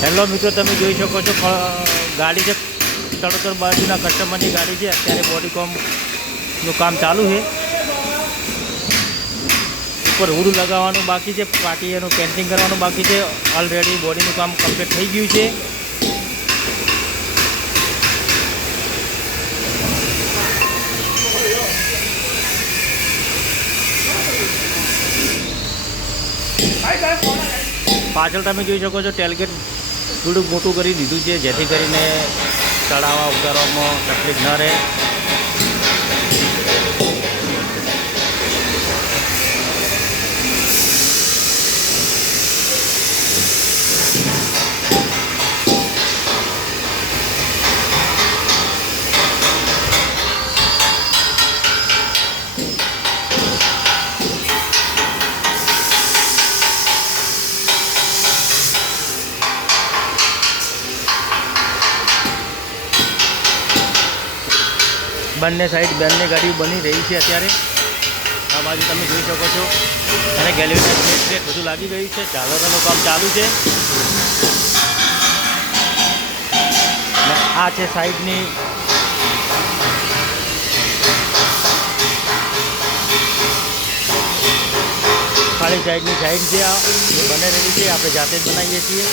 Hello મિત્રો, તમે જોઈ શકો છો ગાડી છે તળોતર બાજુના કસ્ટમરની ગાડી છે. અત્યારે બોડીકોમનું કામ ચાલુ છે. ઉપર હુડ લગાવવાનું બાકી છે, પાટી એનું પેન્ટિંગ કરવાનું બાકી છે. ઓલરેડી બોડીનું કામ કમ્પ્લીટ થઈ ગયું છે. પાછળ તમે જોઈ શકો છો ટેલગેટ થોડુંક મોટું કરી દીધું છે, જેથી કરીને ચડાવવા ઉતારવામાં તકલીફ ન રહે. બંને સાઈડ બંને ગાડીઓ બની રહી છે. અત્યારે આ બાજુ તમે જોઈ શકો છો અને ગેલેરીના પ્લેટ બધું લાગી ગયું છે. ઝાલરનું કામ ચાલુ છે. આ છે સાઈડની ખાલી સાઈડની સાઈડ છે. આ બને રહી છે, આપણે જાતે જ બનાવીએ છીએ.